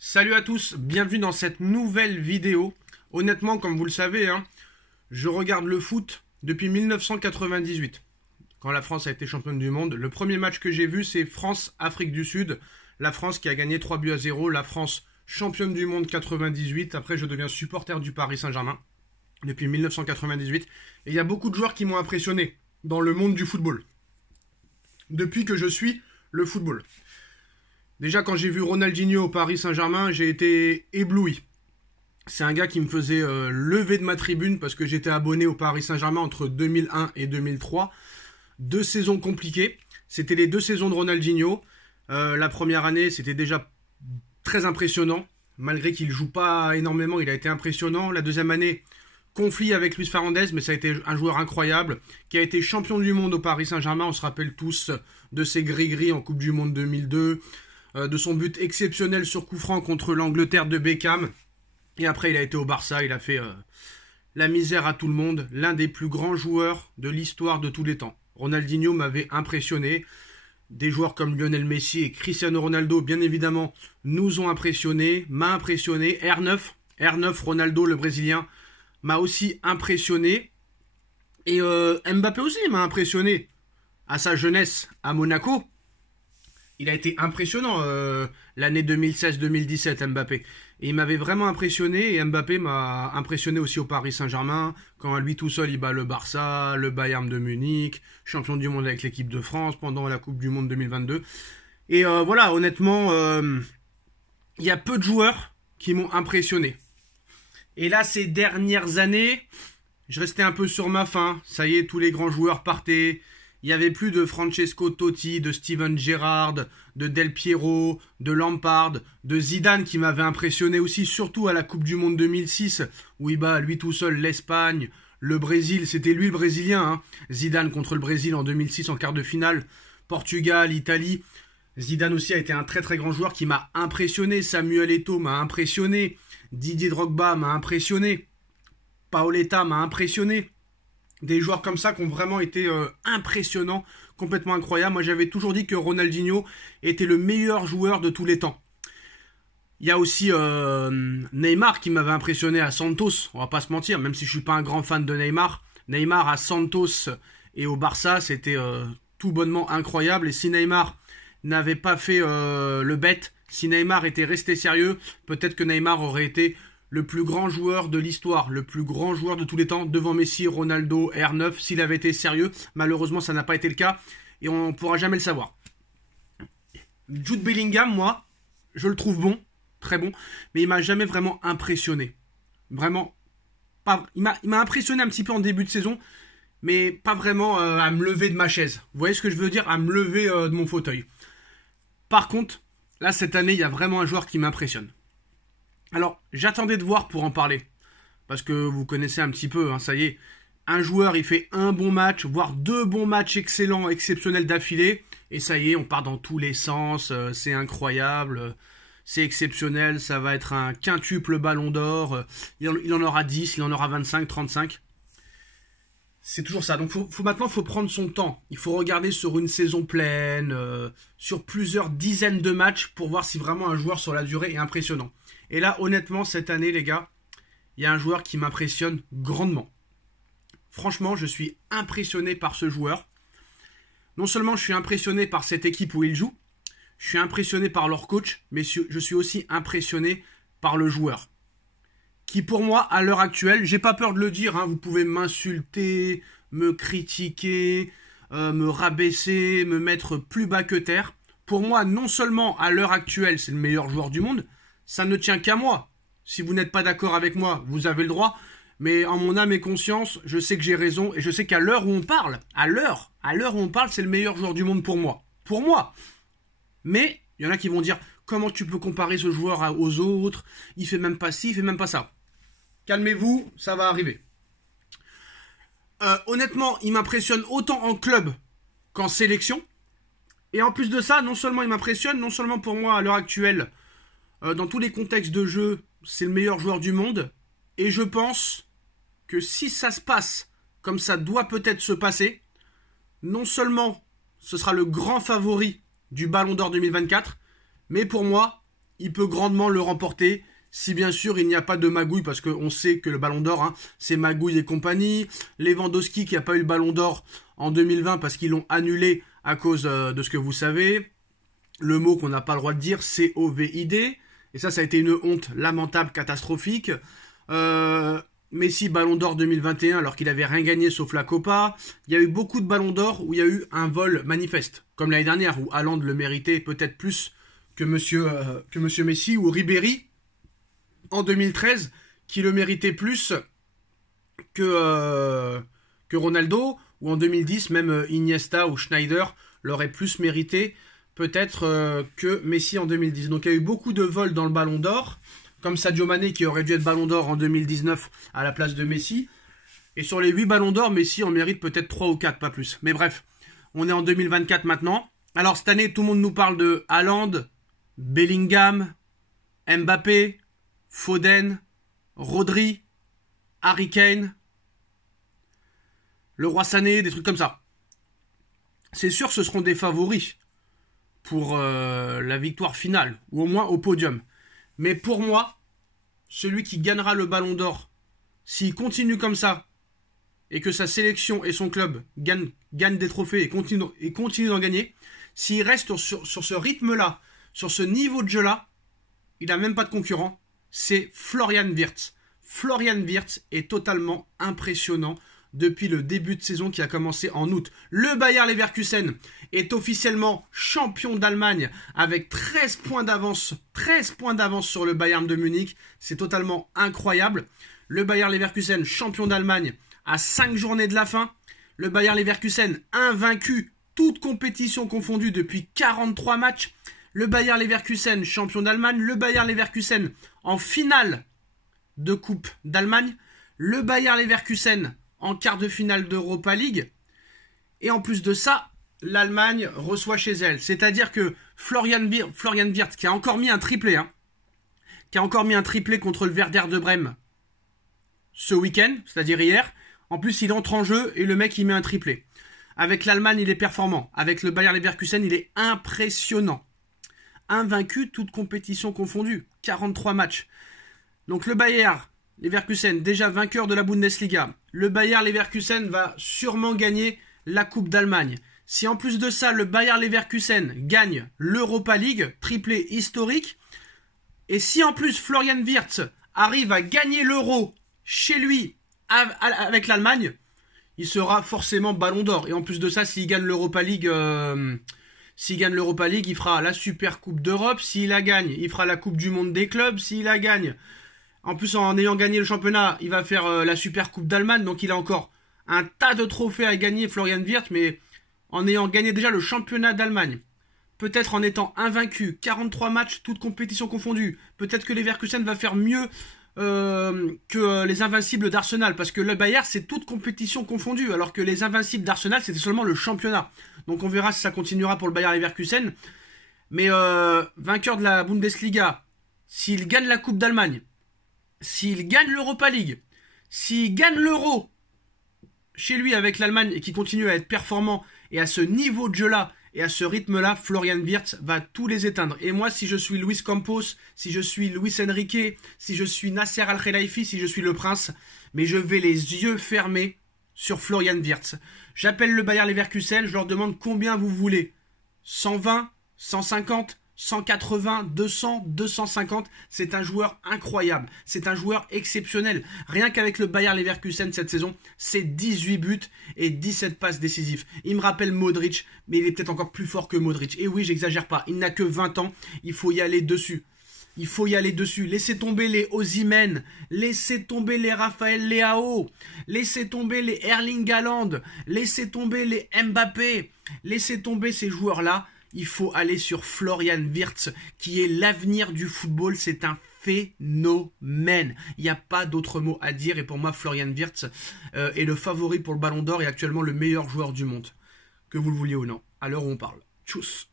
Salut à tous, bienvenue dans cette nouvelle vidéo. Honnêtement, comme vous le savez, je regarde le foot depuis 1998, quand la France a été championne du monde. Le premier match que j'ai vu, c'est France-Afrique du Sud. La France qui a gagné 3-0, la France championne du monde 98. Après, je deviens supporter du Paris Saint-Germain depuis 1998. Et il y a beaucoup de joueurs qui m'ont impressionné dans le monde du football, depuis que je suis le football. Déjà, quand j'ai vu Ronaldinho au Paris Saint-Germain, j'ai été ébloui. C'est un gars qui me faisait lever de ma tribune parce que j'étais abonné au Paris Saint-Germain entre 2001 et 2003. 2 saisons compliquées. C'était les 2 saisons de Ronaldinho. La première année, c'était déjà très impressionnant. Malgré qu'il ne joue pas énormément, il a été impressionnant. La deuxième année, conflit avec Luis Fernandez, mais ça a été un joueur incroyable, qui a été champion du monde au Paris Saint-Germain. On se rappelle tous de ses gris-gris en Coupe du Monde 2002. De son but exceptionnel sur coup franc contre l'Angleterre de Beckham. Et après, il a été au Barça, il a fait la misère à tout le monde. L'un des plus grands joueurs de l'histoire de tous les temps. Ronaldinho m'avait impressionné. Des joueurs comme Lionel Messi et Cristiano Ronaldo, bien évidemment, nous ont impressionnés, m'a impressionné. R9, Ronaldo, le Brésilien, m'a aussi impressionné. Et Mbappé aussi m'a impressionné. À sa jeunesse, à Monaco. Il a été impressionnant l'année 2016-2017, Mbappé. Et il m'avait vraiment impressionné, et Mbappé m'a impressionné aussi au Paris Saint-Germain, quand à lui tout seul il bat le Barça, le Bayern de Munich, champion du monde avec l'équipe de France pendant la Coupe du Monde 2022. Et voilà, honnêtement, il y a peu de joueurs qui m'ont impressionné. Et là, ces dernières années, je restais un peu sur ma faim. Ça y est, tous les grands joueurs partaient. Il n'y avait plus de Francesco Totti, de Steven Gerrard, de Del Piero, de Lampard, de Zidane qui m'avait impressionné aussi, surtout à la Coupe du Monde 2006, où il bat lui tout seul l'Espagne, le Brésil, c'était lui le Brésilien, Zidane contre le Brésil en 2006 en quart de finale, Portugal, Italie. Zidane aussi a été un très très grand joueur qui m'a impressionné, Samuel Eto'o m'a impressionné, Didier Drogba m'a impressionné, Paoletta m'a impressionné. Des joueurs comme ça qui ont vraiment été impressionnants, complètement incroyables. Moi, j'avais toujours dit que Ronaldinho était le meilleur joueur de tous les temps. Il y a aussi Neymar qui m'avait impressionné à Santos, on va pas se mentir, même si je suis pas un grand fan de Neymar. Neymar à Santos et au Barça, c'était tout bonnement incroyable. Et si Neymar n'avait pas fait le bête, si Neymar était resté sérieux, peut-être que Neymar aurait été le plus grand joueur de l'histoire, le plus grand joueur de tous les temps, devant Messi, Ronaldo, R9, s'il avait été sérieux. Malheureusement, ça n'a pas été le cas, et on ne pourra jamais le savoir. Jude Bellingham, moi, je le trouve bon, très bon, mais il m'a jamais vraiment impressionné. Vraiment, pas. Il m'a impressionné un petit peu en début de saison, mais pas vraiment à me lever de ma chaise. Vous voyez ce que je veux dire? À me lever de mon fauteuil. Par contre, là, cette année, il y a vraiment un joueur qui m'impressionne. Alors, j'attendais de voir pour en parler. Parce que vous connaissez un petit peu, ça y est. Un joueur, il fait un bon match, voire 2 bons matchs excellents, exceptionnels d'affilée. Et ça y est, on part dans tous les sens. C'est incroyable. C'est exceptionnel. Ça va être un quintuple ballon d'or. Il en aura 10, il en aura 25, 35. C'est toujours ça. Donc maintenant, il faut prendre son temps. Il faut regarder sur une saison pleine, sur plusieurs dizaines de matchs pour voir si vraiment un joueur sur la durée est impressionnant. Et là, honnêtement, cette année, les gars, il y a un joueur qui m'impressionne grandement. Franchement, je suis impressionné par ce joueur. Non seulement je suis impressionné par cette équipe où il joue, je suis impressionné par leur coach, mais je suis aussi impressionné par le joueur. Qui pour moi, à l'heure actuelle, j'ai pas peur de le dire, vous pouvez m'insulter, me critiquer, me rabaisser, me mettre plus bas que terre. Pour moi, non seulement à l'heure actuelle, c'est le meilleur joueur du monde, ça ne tient qu'à moi. Si vous n'êtes pas d'accord avec moi, vous avez le droit. Mais en mon âme et conscience, je sais que j'ai raison. Et je sais qu'à l'heure où on parle, à l'heure où on parle, c'est le meilleur joueur du monde pour moi. Pour moi. Mais, il y en a qui vont dire, comment tu peux comparer ce joueur aux autres? Il fait même pas ci, il fait même pas ça. Calmez-vous, ça va arriver. Honnêtement, il m'impressionne autant en club qu'en sélection. Et en plus de ça, non seulement il m'impressionne, non seulement pour moi, à l'heure actuelle, dans tous les contextes de jeu, c'est le meilleur joueur du monde. Et je pense que si ça se passe comme ça doit peut-être se passer, non seulement ce sera le grand favori du Ballon d'Or 2024, mais pour moi, il peut grandement le remporter. Si bien sûr il n'y a pas de magouille, parce qu'on sait que le Ballon d'Or, hein, c'est magouille et compagnie. Lewandowski qui n'a pas eu le Ballon d'Or en 2020 parce qu'ils l'ont annulé à cause de ce que vous savez. Le mot qu'on n'a pas le droit de dire, COVID. Et ça a été une honte lamentable, catastrophique. Messi, Ballon d'Or 2021, alors qu'il avait rien gagné sauf la Copa. Il y a eu beaucoup de Ballons d'Or où il y a eu un vol manifeste. Comme l'année dernière, où Haaland le méritait peut-être plus que monsieur Messi, ou Ribéry, en 2013, qui le méritait plus que Ronaldo, ou en 2010, même Iniesta ou Schneider l'auraient plus mérité peut-être que Messi en 2010. Donc il y a eu beaucoup de vols dans le Ballon d'Or, comme Sadio Mané qui aurait dû être Ballon d'Or en 2019 à la place de Messi. Et sur les 8 Ballons d'Or, Messi en mérite peut-être 3 ou 4, pas plus. Mais bref, on est en 2024 maintenant. Alors cette année, tout le monde nous parle de Haaland, Bellingham, Mbappé, Foden, Rodri, Harry Kane, le Roi Sané, des trucs comme ça. C'est sûr, ce seront des favoris pour la victoire finale, ou au moins au podium. Mais pour moi, celui qui gagnera le Ballon d'Or, s'il continue comme ça, et que sa sélection et son club gagnent des trophées et continuent d'en gagner, s'il reste sur ce rythme-là, sur ce niveau de jeu-là, il n'a même pas de concurrent, c'est Florian Wirtz. Florian Wirtz est totalement impressionnant depuis le début de saison qui a commencé en août. Le Bayer Leverkusen est officiellement champion d'Allemagne avec 13 points d'avance sur le Bayern de Munich. C'est totalement incroyable. Le Bayer Leverkusen, champion d'Allemagne, à 5 journées de la fin. Le Bayer Leverkusen, invaincu, toute compétition confondue depuis 43 matchs. Le Bayer Leverkusen, champion d'Allemagne. Le Bayer Leverkusen en finale de Coupe d'Allemagne. Le Bayer Leverkusen en quart de finale d'Europa League. Et en plus de ça, l'Allemagne reçoit chez elle. C'est-à-dire que Florian Wirtz, qui a encore mis un triplé, contre le Werder de Brême ce week-end, c'est-à-dire hier. En plus, il entre en jeu et le mec, il met un triplé. Avec l'Allemagne, il est performant. Avec le Bayer Leverkusen, il est impressionnant. Invaincu, toute compétition confondue. 43 matchs. Donc le Bayer Leverkusen, déjà vainqueur de la Bundesliga. Le Bayer Leverkusen va sûrement gagner la Coupe d'Allemagne. Si en plus de ça, le Bayer Leverkusen gagne l'Europa League, triplé historique, et si en plus Florian Wirtz arrive à gagner l'Euro chez lui avec l'Allemagne, il sera forcément Ballon d'Or. Et en plus de ça, s'il gagne l'Europa League, il fera la Super Coupe d'Europe. S'il la gagne, il fera la Coupe du Monde des clubs. S'il la gagne, en plus en ayant gagné le championnat, il va faire la Super Coupe d'Allemagne. Donc il a encore un tas de trophées à gagner, Florian Wirtz, mais en ayant gagné déjà le championnat d'Allemagne, peut-être en étant invaincu, 43 matchs, toutes compétitions confondues, peut-être que Leverkusen va faire mieux que les Invincibles d'Arsenal, parce que le Bayern c'est toute compétition confondue, alors que les Invincibles d'Arsenal c'était seulement le championnat. Donc on verra si ça continuera pour le Bayer Leverkusen. Mais vainqueur de la Bundesliga, s'il gagne la Coupe d'Allemagne, s'il gagne l'Europa League, s'il gagne l'Euro chez lui avec l'Allemagne et qui continue à être performant et à ce niveau de jeu là et à ce rythme là, Florian Wirtz va tous les éteindre. Et moi, si je suis Luis Campos, si je suis Luis Enrique, si je suis Nasser Al-Khelaifi, si je suis le prince, mais je vais les yeux fermés sur Florian Wirtz. J'appelle le Bayer Leverkusen, je leur demande combien vous voulez. 120, 150, 180, 200, 250, c'est un joueur incroyable, c'est un joueur exceptionnel. Rien qu'avec le Bayer Leverkusen cette saison, c'est 18 buts et 17 passes décisives. Il me rappelle Modric, mais il est peut-être encore plus fort que Modric. Et oui, j'exagère pas, il n'a que 20 ans, il faut y aller dessus. Il faut y aller dessus. Laissez tomber les Osimhen, laissez tomber les Raphaël Leao, laissez tomber les Erling Haaland, laissez tomber les Mbappé, laissez tomber ces joueurs-là. Il faut aller sur Florian Wirtz, qui est l'avenir du football. C'est un phénomène. Il n'y a pas d'autre mot à dire. Et pour moi, Florian Wirtz est le favori pour le Ballon d'Or et actuellement le meilleur joueur du monde. Que vous le vouliez ou non, à l'heure où on parle. Tchuss.